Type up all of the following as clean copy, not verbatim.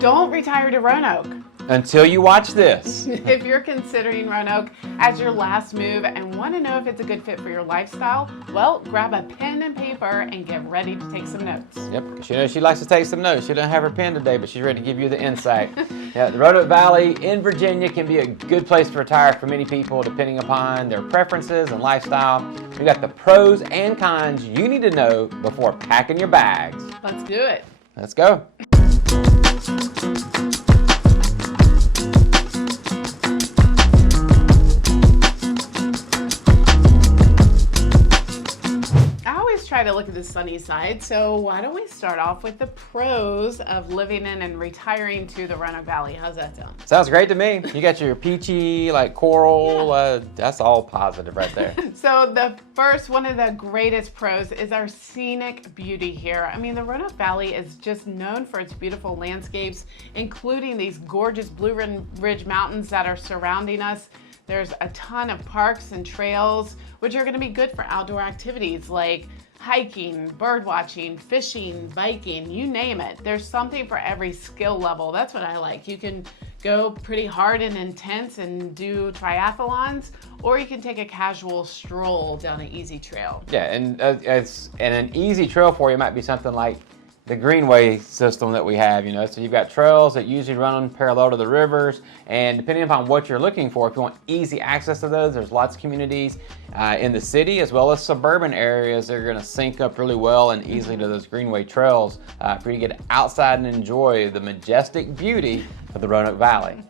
Don't retire to Roanoke. Until you watch this. If you're considering Roanoke as your last move and want to know if it's a good fit for your lifestyle, well, grab a pen and paper and get ready to take some notes. Yep, because she likes to take some notes. She doesn't have her pen today, but she's ready to give you the insight. Yeah, the Roanoke Valley in Virginia can be a good place to retire for many people, depending upon their preferences and lifestyle. We got the pros and cons you need to know before packing your bags. Let's do it. Let's go. Try to look at the sunny side, so why don't we start off with the pros of living in and retiring to the Roanoke Valley? How's that sound? Sounds great to me. You got your peachy, like coral, that's all positive right there. So the first, one of the greatest pros is our scenic beauty here. I mean, the Roanoke Valley is just known for its beautiful landscapes, including these gorgeous Blue Ridge Mountains that are surrounding us. There's a ton of parks and trails, which are going to be good for outdoor activities like hiking, bird watching, fishing, biking, you name it. There's something for every skill level. That's what I like. You can go pretty hard and intense and do triathlons, or you can take a casual stroll down an easy trail. Yeah, and an easy trail for you might be something like the greenway system that we have, so you've got trails that usually run parallel to the rivers, and depending upon what you're looking for, if you want easy access to those, there's lots of communities in the city as well as suburban areas that are going to sync up really well and easily to those greenway trails for you to get outside and enjoy the majestic beauty of the Roanoke Valley.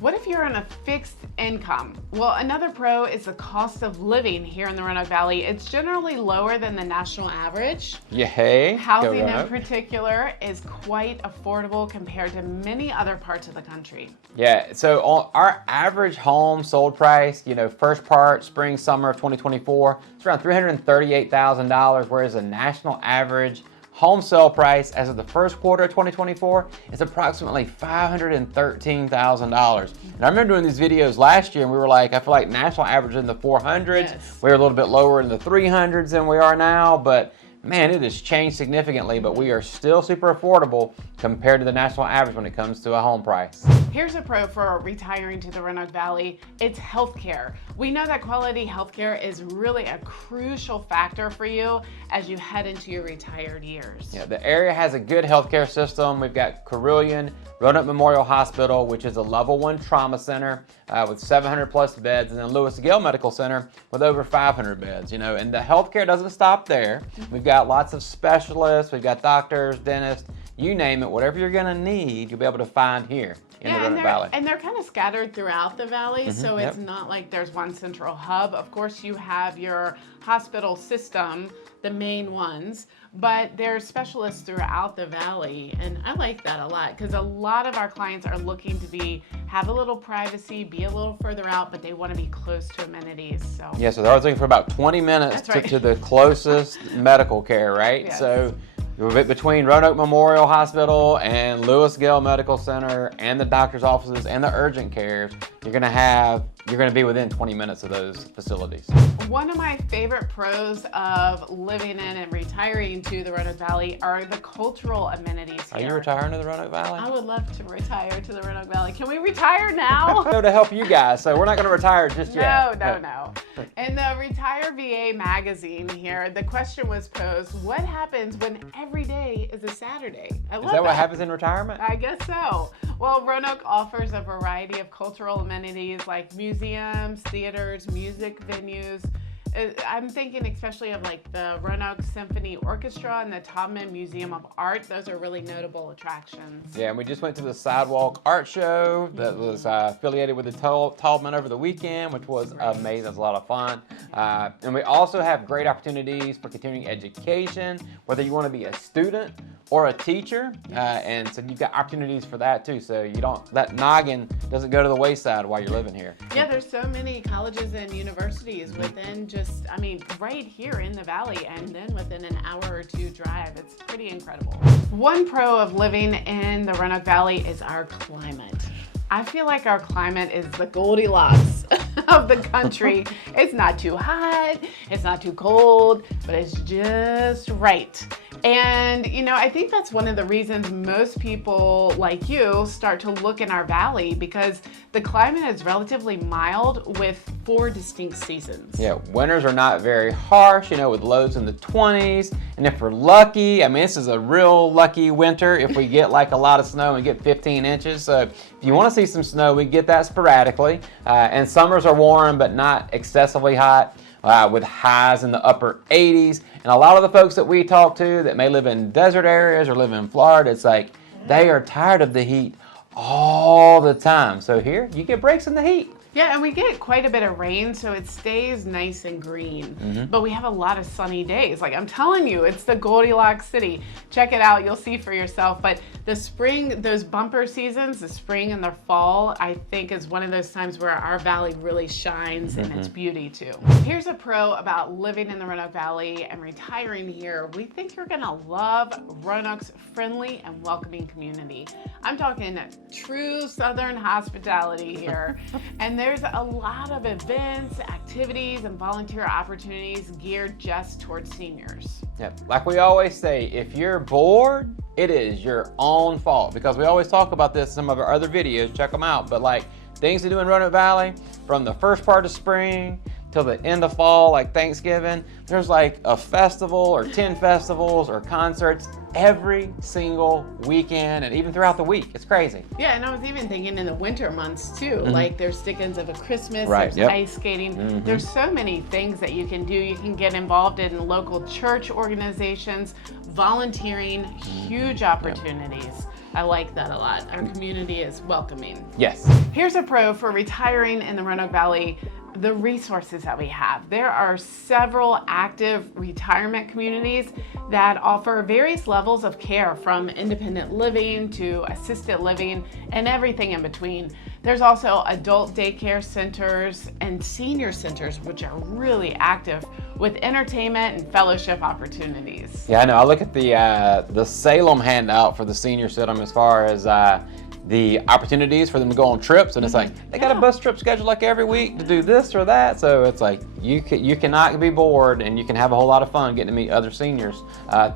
What if you're on a fixed income? Well, another pro is the cost of living here in the Roanoke Valley. It's generally lower than the national average. Yay. Housing in particular is quite affordable compared to many other parts of the country. Yeah, so our average home sold price, first part, spring, summer of 2024, it's around $338,000, whereas the national average home sale price as of the first quarter of 2024 is approximately $513,000. And I remember doing these videos last year and we were like, I feel like national average in the 400s. Yes. We're a little bit lower in the 300s than we are now, but man, it has changed significantly, but we are still super affordable compared to the national average when it comes to a home price. Here's a pro for retiring to the Roanoke Valley. It's healthcare. We know that quality healthcare is really a crucial factor for you as you head into your retired years. Yeah, the area has a good healthcare system. We've got Carilion Roanoke Memorial Hospital, which is a level 1 trauma center with 700 plus beds, and then Lewis Gale Medical Center with over 500 beds, and the healthcare doesn't stop there. We've got lots of specialists, we've got doctors, dentists, you name it, whatever you're gonna need, you'll be able to find here in the Roanoke Valley. And they're kind of scattered throughout the valley, so it's not like there's one central hub. Of course, you have your hospital system, the main ones, but there's specialists throughout the valley, and I like that a lot because a lot of our clients are looking to have a little privacy, be a little further out, but they want to be close to amenities. So yeah, so they're always looking for about 20 minutes to the closest medical care, right? Yes. So between Roanoke Memorial Hospital and Lewis Gale Medical Center and the doctor's offices and the urgent cares, you're gonna be within 20 minutes of those facilities. One of my favorite pros of living in and retiring to the Roanoke Valley are the cultural amenities here. Are you retiring to the Roanoke Valley? I would love to retire to the Roanoke Valley. Can we retire now? To help you guys, so we're not gonna retire just yet. No. In the Retire VA magazine here, the question was posed, what happens when every day is a Saturday? Is that what happens in retirement? I guess so. Well, Roanoke offers a variety of cultural amenities like museums, theaters, music venues. I'm thinking especially of like the Roanoke Symphony Orchestra and the Taubman Museum of Art. Those are really notable attractions. Yeah, and we just went to the Sidewalk Art Show that was affiliated with the Taubman over the weekend, which was amazing. It was a lot of fun. And we also have great opportunities for continuing education, whether you want to be a student or a teacher. And so you've got opportunities for that too. So that noggin doesn't go to the wayside while you're living here. Yeah, there's so many colleges and universities within right here in the valley, and then within an hour or two drive. It's pretty incredible. One pro of living in the Roanoke Valley is our climate. I feel like our climate is the Goldilocks of the country. It's not too hot, it's not too cold, but it's just right. And, you know, I think that's one of the reasons most people like you start to look in our valley, because the climate is relatively mild with 4 distinct seasons. Yeah, winters are not very harsh, you know, with lows in the 20s. And if we're lucky, I mean, this is a real lucky winter if we get like a lot of snow and get 15 inches. So if you want to see some snow, we get that sporadically. And summers are warm, but not excessively hot. With highs in the upper 80s. And a lot of the folks that we talk to that may live in desert areas or live in Florida, it's like they are tired of the heat all the time. So here, you get breaks in the heat. Yeah, and we get quite a bit of rain, so it stays nice and green. But we have a lot of sunny days. Like, I'm telling you, it's the Goldilocks city. Check it out, you'll see for yourself. But the spring, those bumper seasons, the spring and the fall, I think is one of those times where our valley really shines in its beauty too. Here's a pro about living in the Roanoke Valley and retiring here. We think you're gonna love Roanoke's friendly and welcoming community. I'm talking true Southern hospitality here. And there's a lot of events, activities, and volunteer opportunities geared just towards seniors. Yep. Like we always say, if you're bored, it is your own fault, because we always talk about this in some of our other videos. Check them out. But like things to do in Roanoke Valley, from the first part of spring till the end of fall, like Thanksgiving, there's like a festival or 10 festivals or concerts every single weekend and even throughout the week. It's crazy. Yeah, and I was even thinking in the winter months too. Like there's stick-ins of a Christmas, Right, there's yep. ice skating. There's so many things that you can do. You can get involved in local church organizations, volunteering, huge opportunities. I like that a lot. Our community is welcoming. Yes. Here's a pro for retiring in the Roanoke Valley. The resources that we have. There are several active retirement communities that offer various levels of care, from independent living to assisted living and everything in between. There's also adult daycare centers and senior centers, which are really active with entertainment and fellowship opportunities. Yeah, I know. I look at the Salem handout for the senior center as far as the opportunities for them to go on trips, and it's like they got a bus trip scheduled like every week to do this or that. So it's like you cannot be bored, and you can have a whole lot of fun getting to meet other seniors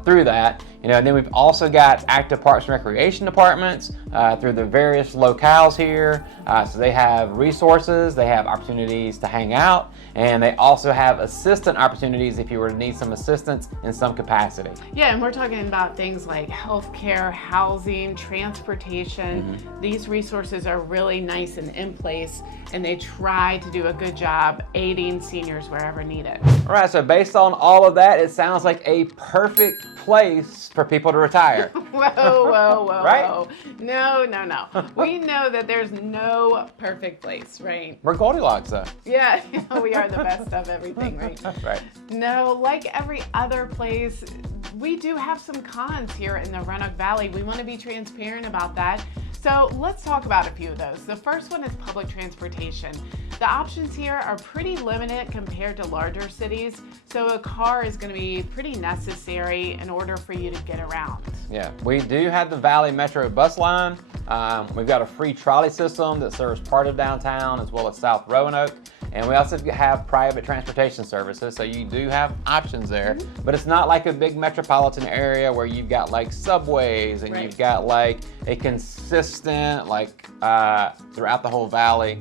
through that. You know, and then we've also got active parks and recreation departments through the various locales here. So they have resources, they have opportunities to hang out, and they also have assistant opportunities if you were to need some assistance in some capacity. Yeah, and we're talking about things like healthcare, housing, transportation. These resources are really nice and in place, and they try to do a good job aiding seniors wherever needed. All right, so based on all of that, it sounds like a perfect place for people to retire. Whoa, Right? whoa. No. We know that there's no perfect place, right? We're Goldilocks, though. Yeah, we are the best of everything, right? Right. No, like every other place, we do have some cons here in the Roanoke Valley. We want to be transparent about that. So let's talk about a few of those. The first one is public transportation. The options here are pretty limited compared to larger cities, so a car is going to be pretty necessary in order for you to get around. Yeah, we do have the Valley Metro bus line. We've got a free trolley system that serves part of downtown as well as South Roanoke. And we also have private transportation services, so you do have options there. But it's not like a big metropolitan area where you've got like subways and you've got like a consistent, like throughout the whole valley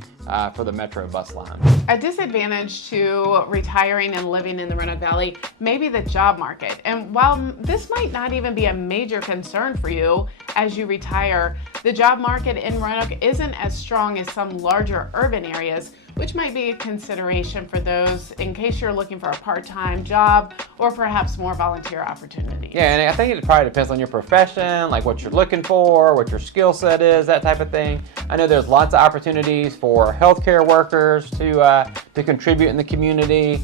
for the Metro bus line. A disadvantage to retiring and living in the Roanoke Valley may be the job market. And while this might not even be a major concern for you as you retire, the job market in Roanoke isn't as strong as some larger urban areas, which might be a consideration for those in case you're looking for a part-time job or perhaps more volunteer opportunities. Yeah, and I think it probably depends on your profession, like what you're looking for, what your skill set is, that type of thing. I know there's lots of opportunities for healthcare workers to contribute in the community.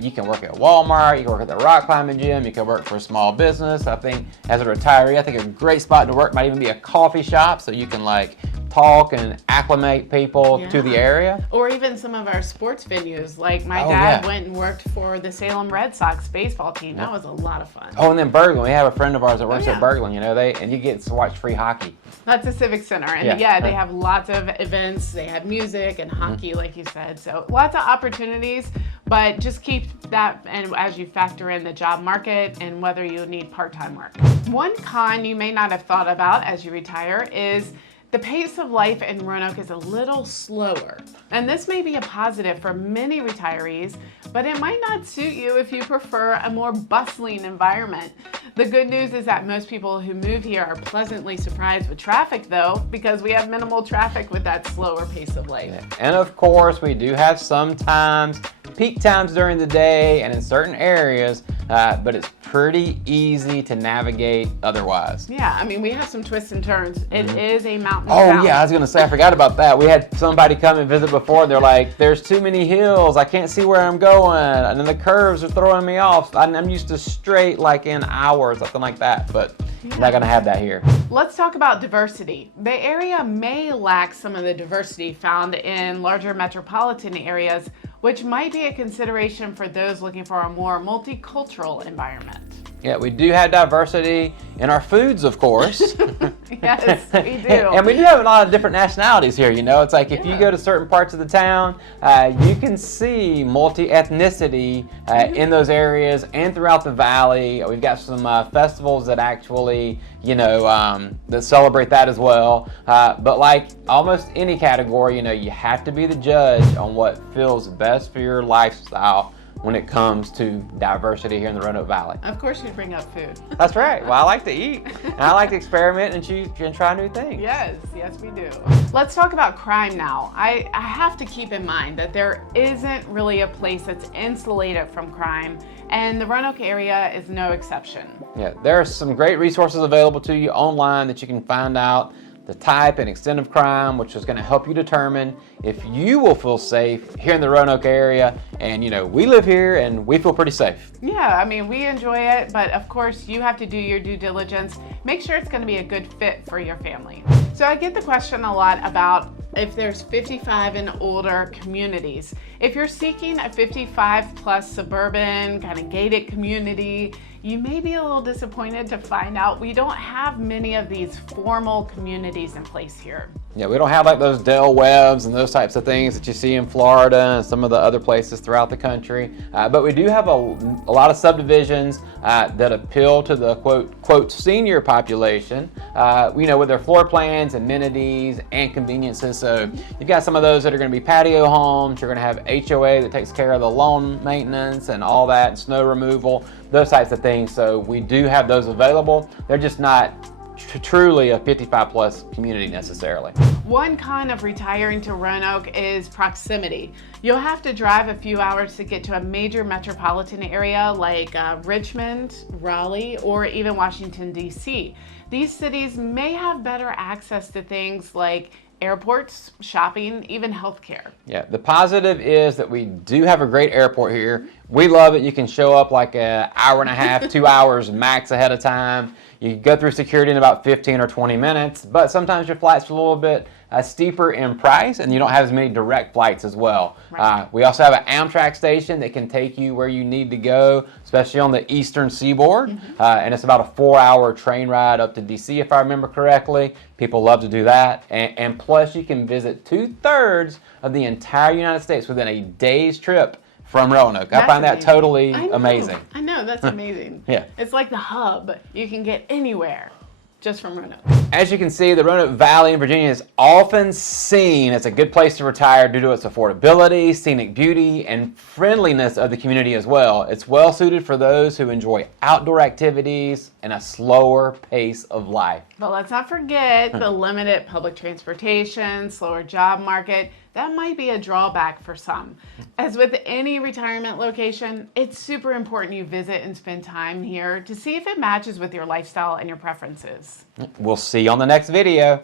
You can work at Walmart, you can work at the rock climbing gym, you can work for a small business. I think as a retiree, I think a great spot to work might even be a coffee shop, so you can like talk and acclimate people to the area. Or even some of our sports venues. Like my dad went and worked for the Salem Red Sox baseball team. That was a lot of fun. Oh, and then Berglund. We have a friend of ours that works at Berglund. You know, and you get to watch free hockey. That's a civic center. And they have lots of events. They have music and hockey, like you said. So lots of opportunities. But just keep that and as you factor in the job market and whether you need part-time work. One con you may not have thought about as you retire is the pace of life in Roanoke is a little slower. And this may be a positive for many retirees, but it might not suit you if you prefer a more bustling environment. The good news is that most people who move here are pleasantly surprised with traffic though, because we have minimal traffic with that slower pace of life. And of course, we do have sometimes peak times during the day and in certain areas, but it's pretty easy to navigate otherwise. Yeah, I mean, we have some twists and turns. It is a mountain Oh town. yeah, I was gonna say, I forgot about that. We had somebody come and visit before. They're like, there's too many hills. I can't see where I'm going. And then the curves are throwing me off. I'm used to straight like in hours, something like that, but Yeah. not gonna have that here. Let's talk about diversity. The area may lack some of the diversity found in larger metropolitan areas, which might be a consideration for those looking for a more multicultural environment. Yeah, we do have diversity in our foods, of course. Yes, we do. And we do have a lot of different nationalities here, you know. It's like if you go to certain parts of the town, you can see multi-ethnicity in those areas and throughout the valley. We've got some festivals that actually, you know, that celebrate that as well. But like almost any category, you know, you have to be the judge on what feels best for your lifestyle when it comes to diversity here in the Roanoke Valley. Of course you bring up food. That's right. Well, I like to eat, and I like to experiment and try new things. Yes, yes we do. Let's talk about crime now. I have to keep in mind that there isn't really a place that's insulated from crime, and the Roanoke area is no exception. Yeah, there are some great resources available to you online that you can find out the type and extent of crime, which is going to help you determine if you will feel safe here in the Roanoke area. And you know, we live here and we feel pretty safe. Yeah, I mean, we enjoy it, but of course you have to do your due diligence. Make sure it's going to be a good fit for your family. So I get the question a lot about if there's 55 and older communities. If you're seeking a 55 plus suburban kind of gated community, you may be a little disappointed to find out we don't have many of these formal communities in place here. Yeah, we don't have like those Del Webbs and those types of things that you see in Florida and some of the other places throughout the country. But we do have a lot of subdivisions that appeal to the quote senior population, you know, with their floor plans, amenities, and conveniences. So you've got some of those that are going to be patio homes. You're going to have HOA that takes care of the lawn maintenance and all that, and snow removal, those types of things. So we do have those available. They're just not truly a 55 plus community necessarily. One con of retiring to Roanoke is proximity. You'll have to drive a few hours to get to a major metropolitan area like Richmond, Raleigh, or even Washington, D.C. These cities may have better access to things like airports, shopping, even healthcare. Yeah, the positive is that we do have a great airport here. We love it. You can show up like an hour and a half, 2 hours max ahead of time. You go through security in about 15 or 20 minutes, but sometimes your flight's a little bit steeper in price, and you don't have as many direct flights as well. Right. We also have an Amtrak station that can take you where you need to go, especially on the eastern seaboard, and it's about a 4-hour train ride up to D.C. if I remember correctly. People love to do that, and plus you can visit 2/3 of the entire United States within a day's trip from Roanoke. I find that totally amazing. I know, that's amazing. Yeah. It's like the hub. You can get anywhere just from Roanoke. As you can see, the Roanoke Valley in Virginia is often seen as a good place to retire due to its affordability, scenic beauty, and friendliness of the community as well. It's well suited for those who enjoy outdoor activities and a slower pace of life. But let's not forget the limited public transportation, slower job market. That might be a drawback for some. As with any retirement location, it's super important you visit and spend time here to see if it matches with your lifestyle and your preferences. We'll see you on the next video.